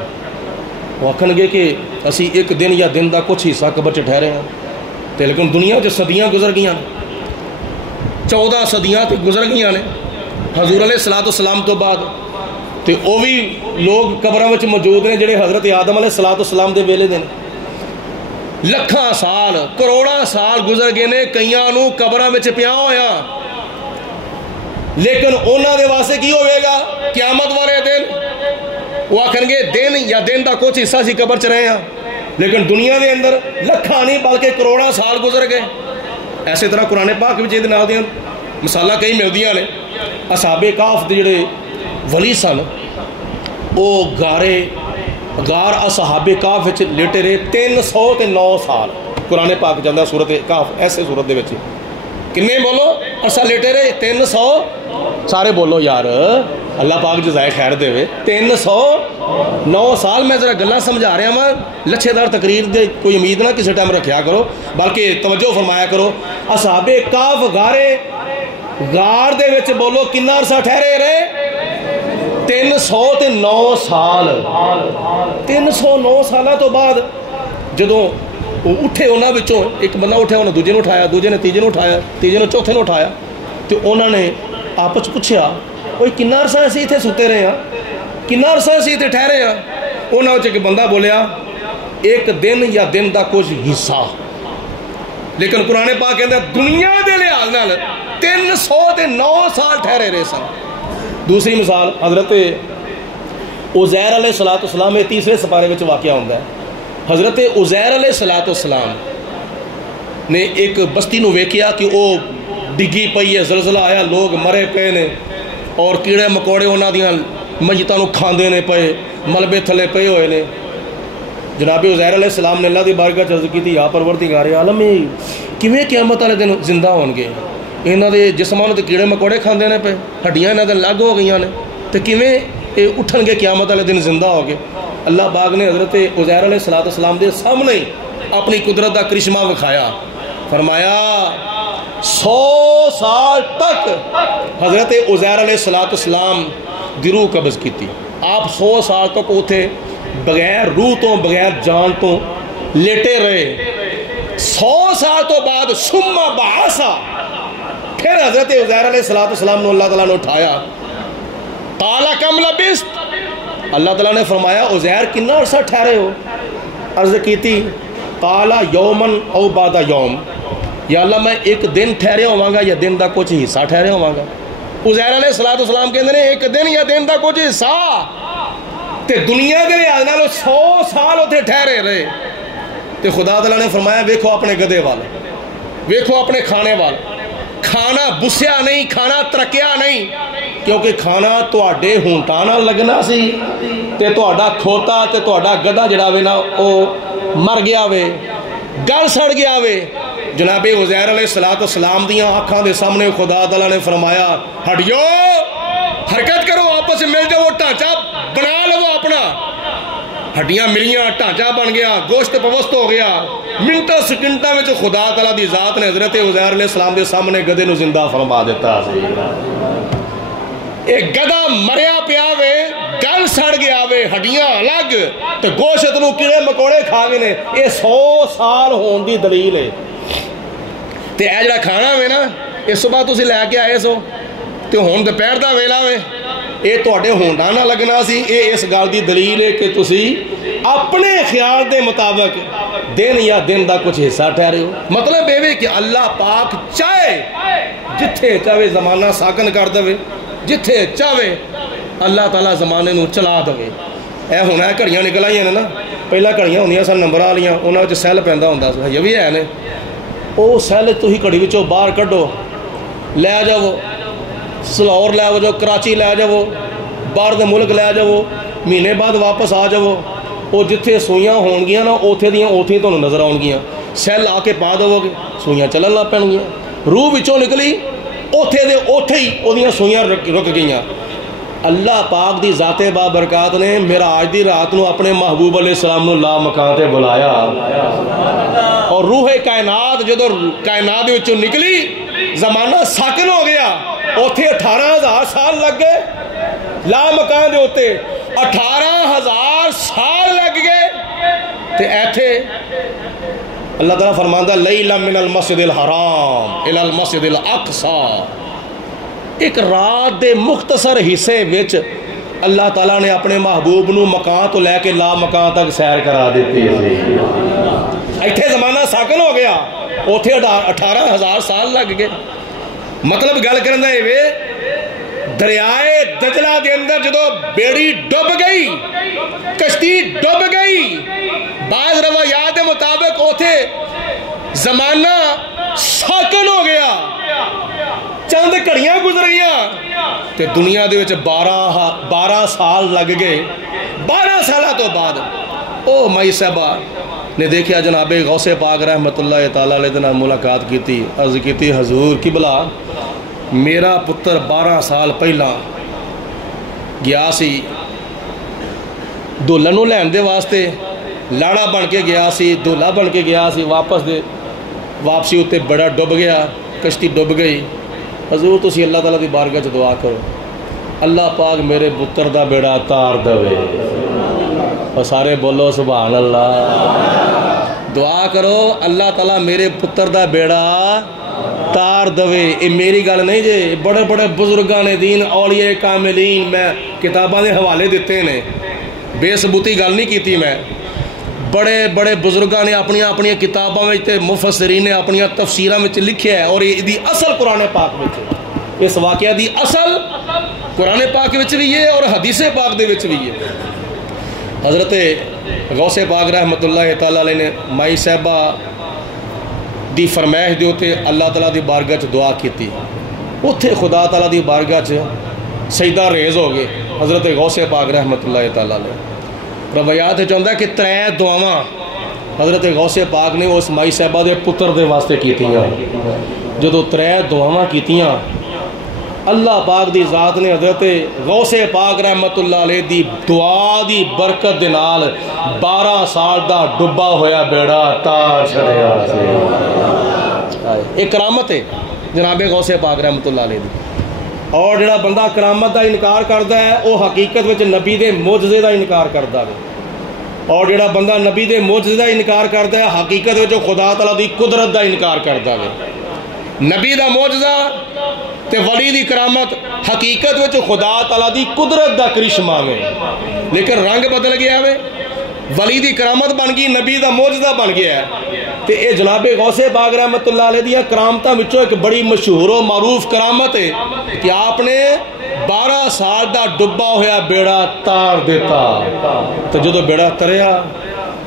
وہ آکھن گے کہ اسی ایک دن یا دن دا کچھ حصہ قبر چ ٹھہرے ہیں تے لیکن دنیا چ صدیاں گزر گئیاں, 14 صدیاں تے گزر گئیاں نے حضور علیہ السلام تو بعد. تے وہ بھی لوگ قبراں وچ موجود نے جڑے حضرت آدم علیہ السلام دے ویلے دے نے. لکھاں سال کروڑاں سال گزر گئے نے کئیاں نو قبراں وچ پیا ہویا, لیکن انہاں دے واسطے کی ہوئے گا قیامت والے دن وہ آکھن گے دن یا دن دا کچھ حصہ سی قبر چ رہے ہیں, لیکن دنیا دے اندر لکھاں نہیں بلکہ کروڑاں سال گزر گئے. ایسے طرح قرآن پاک وچ یہ نال دیاں مثالاں کئی ملدیاں نے. اصحاب کہف دے جڑے ولی سن وہ غار اصحاب کہف وچ لیٹے رہے 309 سال. قرآن پاک جاندا سورۃ کہف ایسے سورت دے وچ کنے بولو عرصہ لیٹے رہے 300. سارے بولو یار اللہ پاک جزائے خیر دے 309 سال. میں ذرا گلاں سمجھا رہا ہاں, لچھے دار تقریر دے کوئی امید نہ کسی ٹائم رکھیا کرو بلکہ توجہ فرمایا کرو. اصحاب کہف غار دے وچ بولو کنا عرصہ ٹھہرے رہے 309 سال. 309 سالہ تو بعد جدوں وہ اٹھے انہاں وچوں ایک بندہ اٹھیا, انہاں دوجے نو اٹھایا, دوجے نے تیجے نو اٹھایا, تیجے نے چوتھے نو اٹھایا تو انہوں نے آپس پوچھیا کوئی کنا عرصہ اسی اتنے ستے رہے ہیں, کنا عرصہ اسی اتنے ٹھہرے ہیں. انہوں نے ایک بندہ بولیا ایک دن یا دن دا کچھ حصہ. لیکن قرآن پاک کہتا ہے دنیا دے لحاظ نال 309 سال ٹھہرے رہے سن. دوسری مثال حضرت عزیر علیہ السلام میں تیسرے سپارے میں واقعہ ہوتا ہے. حضرت عزیر علیہ السلام نے ایک بستی نو ویکھیا کہ وہ ڈگی پئی ہے, زلزلہ آیا, لوگ مرے پے نے اور کیڑے مکوڑے انہاں دیاں میتاں نو کھاندے نے پے, ملبے تھلے پے ہوئے نے. جناب عزیر علیہ السلام نے اللہ دی بارگاہ چ عرض کیتی یا پروردگار عالم کیویں قیامت والے دن زندہ ہون گے؟ انہاں دے جسماں نوں تے کیڑے مکوڑے کھاندے نے پے, ہڈیاں انہاں دے لگ ہو گئیاں نے, تے کیویں اے اٹھن گے قیامت والے دن زندہ ہو گے؟ اللہ پاک نے حضرت عزیر علیہ السلام دے سامنے اپنی قدرت دا کرشمہ وکھایا. فرمایا 100 سال تک حضرت عزیر علیہ السلام دی روح قبض کیتی. آپ 100 سال تک اتنے بغیر روح تو بغیر جان تو لیٹے رہے. 100 سال تو بعد ثم بعثا, پھر حضرت عزیر علیہ السلام نے اللہ تعالیٰ نے اٹھایا. قال کم لبثت, اللہ تعالیٰ نے فرمایا عزیر کنا عرصہ ٹھہرے ہو؟ عرض کیتی قال یومن او بعد یوم, یا اللہ میں ایک دن ٹھہریا ہوا گا یا دن دا کچھ حصہ ٹھہریا ہوا گا. عزیر علیہ السلام کہندے نے ایک دن یا دن دا کچھ حصہ, تے دنیا دے لحاظ نال 100 سال اتنے ٹھہرے رہے. تے خدا تعالیٰ نے فرمایا ویکھو اپنے گدے وال, ویکھو اپنے کھانے وال, کھانا بسیا نہیں, کھانا ترکیا نہیں, کیونکہ کھانا تواڈے ہونٹاں نال لگنا سی تے تواڈا کھوتا تے تواڈا گدھا جڑا وے نا او مر گیا وے, گل سڑ گیا وے. جناب عزیر علیہ السلام دیاں آنکھاں دے سامنے خدا تعالیٰ نے فرمایا ہٹیو, حرکت کرو, آپس میں مل جاؤ, ڈھانچہ بنا لو اپنا. ہڈیاں ملیاں, ڈھانچہ بن گیا, گوشت پوست ہو گیا. منٹاں سکنٹاں میں خدا تعالیٰ دی ذات نے حضرت عزیر علیہ السلام دے سامنے گدے نو زندہ فرما دیتا. ایک گدھا مریا پیا وے, گل سڑ گیا وے, ہڈیاں الگ تے گوشت نو کیڑے مکوڑے کھا گئے نے. یہ 100 سال ہون دی دلیل ہے. تے اے جڑا کھانا وے نا, اس صبح تسی لے کے آئے سو تے ہن دوپہر دا ویلا وے, اے تواڈے ہونڈاں نہ لگنا سی. اے اس گل دی دلیل ہے کہ تسی اپنے خیال دے مطابق دن یا دن دا کچھ حصہ ٹھہرے ہو. مطلب یہ کہ اللہ پاک چاہے جتھے چاہے زمانہ ساکن کر دے, جتھے چاہے اللہ تعالیٰ زمانے نو چلا دے. اے ہونا ہے گھڑیاں نکل آئیاں نے نا, پہلا گھڑیاں ہوندیاں سن نمبر والیاں, انہاں وچ سیل پیندا ہوندا سی, یہ بھی ہے نے. او سیل تسی گھڑی وچوں باہر کڈو, لے جاؤ سلاہور لے جاؤ, کراچی لے جاؤ, باہر دے ملک لے جاؤ, مہینے بعد واپس آ جاؤ. وہ جتھے سوئیاں ہون گیاں نا اوتھے دیاں اوتھے تانوں نظر آن گیاں. سیل آ کے پا دو گے, سوئیاں چلن لگ پین گیاں. روح وچوں نکلی اوتھے دے اوتھے ہی اودیاں سوئیاں رک گئیاں. اللہ پاک دی ذات بابرکات نے معراج دی رات نو اپنے محبوب علیہ السلام نو لا مکان تے بلایا, اور روح کائنات جدو کائنات دے وچوں نکلی زمانہ ساکن ہو گیا. اوتھے 18,000 سال لگ گئے لا مکان دے اوتے, 18,000 سال لگ گئے. تے ایتھے اللہ تعالیٰ فرماندا لیلا من المسجد الحرام الی المسجد الاقصی, ایک رات دے مختصر حصے وچ اللہ تعالیٰ نے اپنے محبوب نو مکان تو لے کے لا مکان تک سیر کرا دیتی. ایتھے زمانہ ساکن ہو گیا, اوتھے 18,000 سال لگ گئے. مطلب گل کرن دا اے وے, دریائے دجلہ دے اندر جدو بیڑی ڈب گئی, کشتی ڈب گئی, بعض روایات کے مطابق اوتھے زمانہ ساکن ہو گیا, چند گھڑیاں گزریاں تے دنیا دے وچ 12 سال لگ گئے. 12 سالہ تو بعد او مائی صاحبہ نے دیکھیا جناب غوث پاک رحمت اللہ تعالیٰ علیہ دن ملاقات کیتی, عرض کیتی حضور قبلہ میرا پتر 12 سال پہلا گیا سی دولہا نو لین دے واسطے, لاڑا بن کے گیا سی, دولہا بن کے گیا سی, واپسی اتے بڑا ڈب گیا, کشتی ڈب گئی. حضور تسی اللہ تعالیٰ دی بارگاہ چ دعا کرو اللہ پاک میرے پتر دا بیڑا تار دے. اور سارے بولو سبحان اللہ. دعا کرو اللہ تعالیٰ میرے پتر دا بیڑا تار دوے. یہ میری گل نہیں جے, بڑے بڑے بزرگاں نے دین اولیاء کاملین میں کتاباں دے حوالے دیتے نے, بے ثبوتی گل نہیں کیتی میں. بڑے بڑے بزرگاں نے اپنی کتاباں میں تے مفسرین نے اپنی تفسیراں میں لکھیا ہے, اور یہ دی اصل قرآن پاک میں, اس واقعہ دی اصل قرآن پاک میں بھی ہے اور حدیث پاک دے وچ بھی ہے. حضرت غوث پاک رحمت اللہ تعالیٰ علیہ نے مائی صاحبہ دی فرمائش دے ہوتے اللہ تعالیٰ دی بارگاہ چ دعا کیتی. اتھے خدا تعالیٰ دی بارگاہ چ سجدہ ریز ہو گئے حضرت غوث پاک رحمت اللہ تعالیٰ علیہ. روایات چاہتا ہے کہ 3 دعاواں حضرت غوث پاک نے اس مائی صاحبہ دے پتر دے واسطے کیتیاں. جدو 3 دعاواں کیتیاں اللہ پاک دی ذات نے حضرت غوث پاک رحمت اللہ علیہ دی دعا دی برکت دے نال 12 سال دا ڈبا ہویا بیڑا تار چھڑیا. ایک کرامت ہے جناب غوث پاک رحمت اللہ علیہ دی. اور جڑا بندہ کرامت دا انکار کردا ہے وہ حقیقت وچ نبی دے معجزے دا انکار کردا ہے, اور جڑا بندہ نبی دے معجزے دا انکار کردا ہے حقیقت وچ خدا تعالیٰ دی قدرت دا انکار کردا ہے. نبی دا معجزہ تے ولی دی کرامت حقیقت وچ خدا تعالیٰ دی قدرت دا کرشمہ میں, لیکن رنگ بدل گیا وے. ولی دی کرامت بن گئی، نبی دا معجزہ بن گیا ہے۔ تے اے جناب غوث پاک رحمت اللہ علیہ دیاں کرامتاں وچوں ایک بڑی مشہور و معروف کرامت ہے کہ آپ نے 12 سال دا ڈبا ہویا بیڑا تار دیتا۔ تو جدو بیڑا تریا،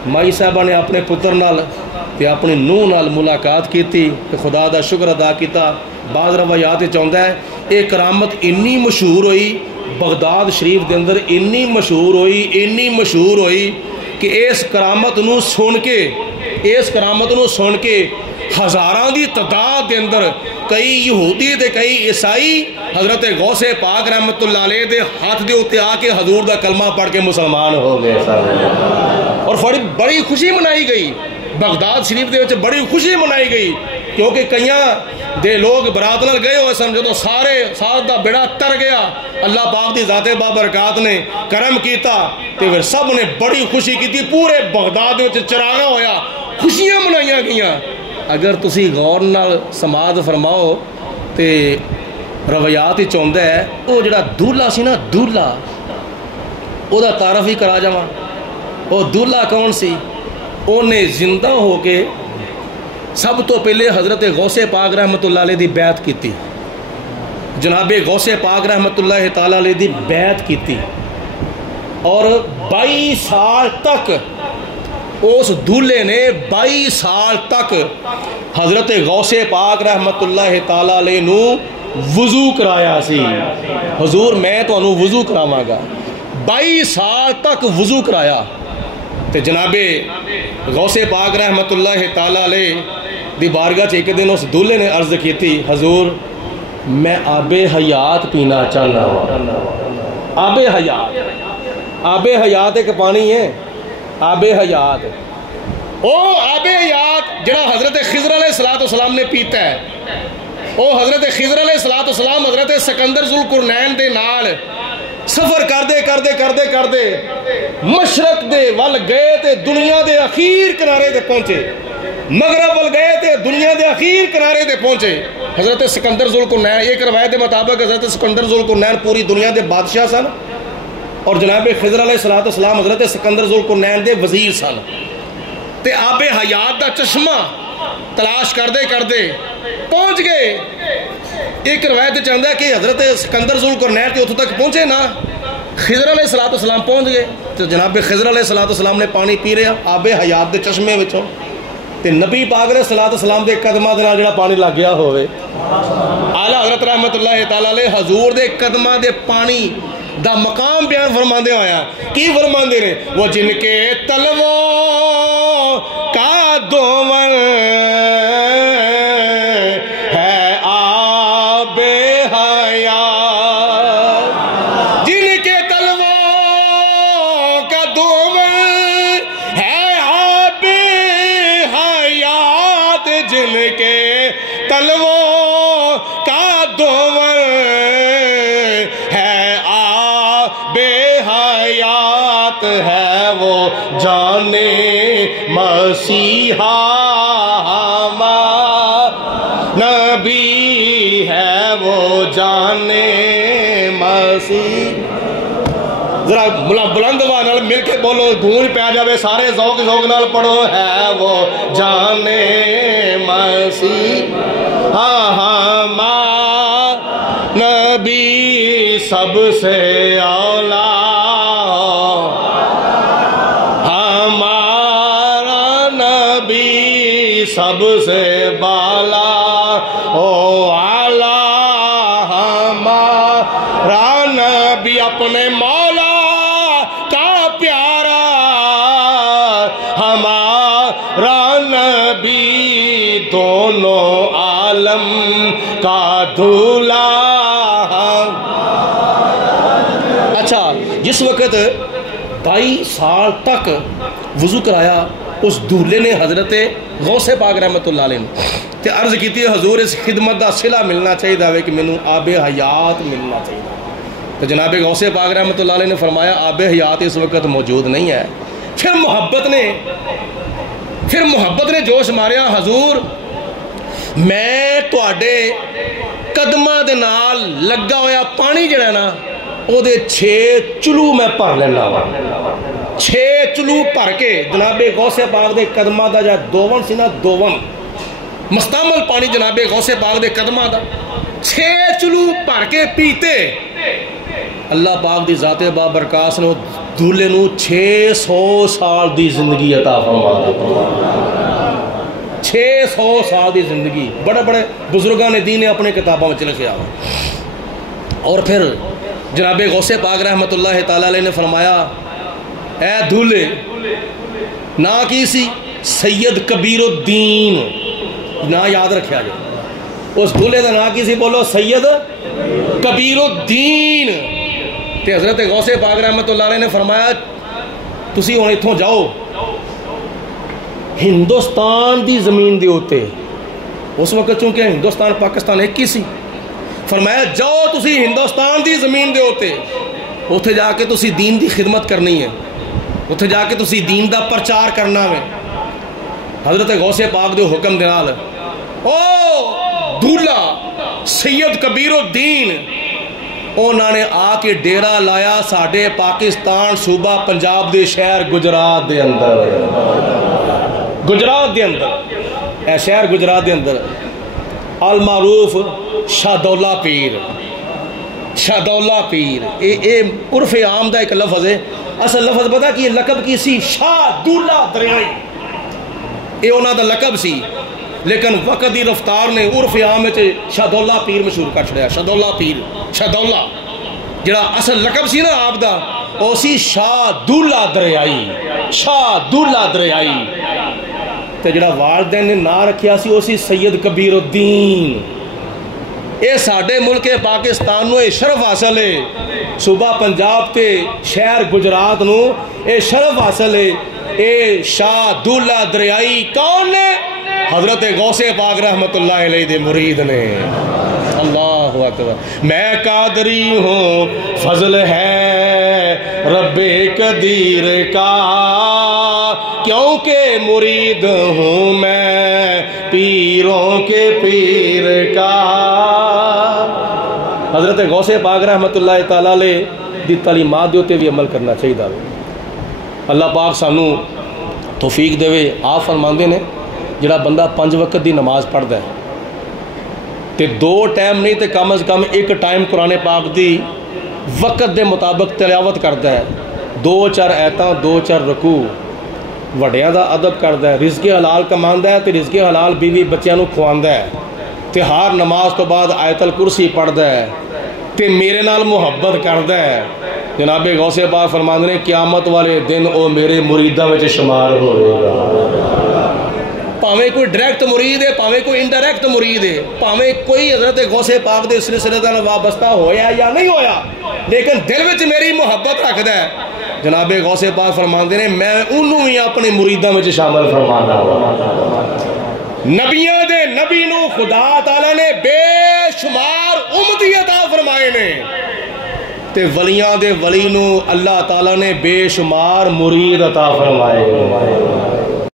مائی صاحبہ نے اپنے پتر نال تے اپنی نوح نال ملاقات کیتی کہ خدا دا شکر ادا کیتا۔ بعض روایات چاہتا ہے اے کرامت انی مشہور ہوئی بغداد شریف دے اندر، انی مشہور ہوئی کہ اس کرامت نو سن کے ہزاراں دی تعداد دے اندر کئی یہودی تے کئی عیسائی حضرت غوث پاک رحمت اللہ علیہ دے ہاتھ دے اتے آ کے حضور دا کلمہ پڑھ کے مسلمان ہو گئے اور بڑی خوشی منائی گئی۔ بغداد شریف دے وچ بڑی خوشی منائی گئی کیونکہ کئیاں دے لوگ برات نال گئے ہوئے سن، جدو سارے دا بیڑا تر گیا، اللہ پاک دی ذات بابرکات نے کرم کیتا تے پھر سب نے بڑی خوشی کی، پورے بغداد وچ چراغا ہویا، خوشیاں منائیاں گئیاں۔ اگر تسی غور نال سماعت فرماؤ تے روایات ہی چاہتا ہے وہ جڑا دولہا سی نا، دولہا او دا تعارف ہی کرا جاواں۔ وہ دولہا کون سی؟ انہیں زندہ ہو کے سب تو پہلے حضرت غوث پاک رحمت اللہ علیہ دی بیعت کیتی، جناب غوث پاک رحمت اللہ تعالیٰ علیہ دی بیعت کیتی، اور 22 سال تک اس دولے نے 22 سال تک حضرت غوث پاک رحمت اللہ تعالیٰ علیہ نو وضو کرایا سی۔ حضور میں تو انہوں وضو کراواں گا، 22 سال تک وضو کرایا۔ تے جناب غوث پاک رحمت اللہ تعالیٰ علیہ دی بارگاہ ایک دن اس دولے نے عرض کی تھی، حضور میں آب حیات پینا چاہنا ہوں۔ آب حیات ایک پانی ہے، آب حیات، او آب حیات جڑا حضرت خضر علیہ السلام نے پیتا ہے، او حضرت خضر علیہ السلام حضرت سکندر ذوالقرنین دے نال سفر کردے مشرق دے ول گئے تے دنیا دے اخیر کنارے دے پہنچے، مغرب ول گئے تے دنیا دے اخیر کنارے دے پہنچے۔ حضرت سکندر ذوالقرنین، ایک روایت کے مطابق حضرت سکندر ذوالقرنین پوری دنیا دے بادشاہ سن، اور جناب خضر علیہ السلام حضرت سکندر ذوالقرنین دے وزیر سن۔ تے آب حیات دا چشمہ تلاش کردے پہنچ گئے۔ ایک روایت چاہتا ہے کہ حضرت سکندر ذوالقرنین کے اتھوں تک پہنچے نا، خضر علیہ السلام پہنچ گئے، تو جناب خضر علیہ السلام نے پانی پی رہا آب حیات دے چشمے وچوں، تے نبی پاک علیہ السلام دے قدماں دے نال جڑا پانی لگ گیا ہوئے، اعلیٰ حضرت رحمت اللہ تعالیٰ علیہ حضور دے قدماں دے پانی دا مقام بیان فرماندے ہویا کی فرماندے نے، وہ جن کے تلووں کا دول ہے آب حیات، جن کے تلووں کا دول ہے آب حیات، جن کے تلووں کا دول ہے آب حیات، ہے وہ جانے مسیحا نبی، ہے وہ جانے مسیح۔ ذرا بلند آواز مل کے بولو، گونج پہ جاوے سارے ذوق نال پڑھو، ہے وہ جانے مسیح ہمارا نبی سب سے اولا، ہمارا نبی سب سے بالا، او اعلیٰ ہمارا نبی اپنے مولا کا پیارا، ہمارا نبی دونوں عالم کا دھولا۔ اچھا، جس وقت 22 سال تک وضو کرایا اس دولے نے حضرت غوث پاک رحمت اللہ علیہ تے عرض کی تھی، حضور اس خدمت دا صلہ ملنا چاہیے کہ مینوں آب حیات ملنا چاہیے۔ تو جناب غوث پاک رحمت اللہ علیہ نے فرمایا آب حیات اس وقت موجود نہیں ہے۔ پھر محبت نے جوش ماریا، حضور میں تواڈے قدماں دے نال لگا ہویا پانی جڑا نا او دے 6 چلو میں بھر لینا وا، 6 چلو بھر کے جناب غوث پاک دے قدمہ دا جا دوون سی نا دوون مستعمل پانی جناب غوث پاک دے قدمہ دا 6 چلو بھر کے پیتے اللہ پاک دی ذات بابرکات نے دولے نو 600 سال دی زندگی عطا فرما دی 600 سال دی زندگی بڑے بڑے بزرگاں نے دین اپنے کتابوں میں لکھا اور پھر جناب غوث پاک رحمت اللہ تعالی علیہ نے فرمایا اے دولے نا کی سی سید کبیر الدین نا یاد رکھیا جائے اس دولے دا نا کی سی بولو سید کبیر الدین تے حضرت غوث پاک رحمت اللہ علیہ نے فرمایا تسی ہن ایتھوں جاؤ ہندوستان دی زمین دے ہوتے اس وقت چونکہ ہندوستان پاکستان ایک ہی سی فرمایا جاؤ تسی ہندوستان دی زمین دے ہوتے اتھے جا کے تسی دین دی خدمت کرنی ہے اتھے جا کے تسی دین دا پرچار کرنا ہے حضرت غوث پاک دے حکم دے نال او دھولا سید کبیر الدین انہوں نے آ کے ڈیرا لایا ساڑھے پاکستان صوبہ پنجاب دے شہر گجرات دے اندر گجرات دے اندر اے شہر گجرات دے اندر المعروف شاہدولہ پیر شاہدولہ پیر اے عرف عام دا ایک لفظ ہے اصل لفظ پتا کہ یہ لقب کی سی شاہدولہ دریائی اے انہوں دا لقب سی لیکن وقت دی رفتار نے عرف عام میں شاہدولہ پیر مشہور کر چھڑیا شاہدولہ پیر شاہدولہ جڑا اصل لقب سی نا آپ دا او سی شاہدولہ دریائی شاہدولہ دریائی تے جڑا والدین نے نا رکھیا سی او سی سید کبیر الدین اے ساڑھے ملک پاکستان نو اے شرف حاصل ہے صوبہ پنجاب تے شہر گجرات نو اے شرف حاصل ہے اے شاہدولہ دریائی کون نے حضرت غوث پاک رحمت اللہ علیہ دے مرید نے اللہ اکبر میں قادری ہوں فضل ہے رب قدیر کا کیونکہ مرید ہوں میں پیروں کے پیر کا حضرت غوث پاک رحمت اللہ تعالی علیہ دی تعلیمات دے ہوتے بھی عمل کرنا چاہیے دا اللہ پاک سانو توفیق دے آپ فرماندے نے جڑا بندہ 5 وقت دی نماز پڑھدا ہے تے 2 ٹائم نہیں تے کم از کم 1 ٹائم قرآن پاک دی وقت دے مطابق تلاوت کردا ہے 2-4 آیتاں 2-4 رکوع وڈیاں دا ادب کردا ہے رزق حلال کماندا ہے تے رزق حلال بیوی بچیاں نو کھواندا ہے تے ہر نماز تو بعد آیت الکرسی پڑھدا ہے تے میرے نال محبت کردا ہے جناب غوث پاک فرماندے نے قیامت والے دن او میرے مریداں وچ شمار ہوئے گا پاویں کوئی ڈائریکٹ مرید ہے پاویں کوئی انڈائریکٹ مرید ہے پاویں کوئی حضرت غوث پاک دے سلسلے نال وابستہ ہویا یا نہیں ہویا لیکن دل وچ میری محبت رکھدا ہے جناب غوث پاک فرماندے نے میں انہوں ہی اپنے مریداں وچ شامل فرمانا نبیاں دے نبی نو خدا تعالی نے بے شمار امتی عطا فرمائے نے تے ولیاں دے ولی نو اللہ تعالی نے بے شمار مرید عطا فرمائے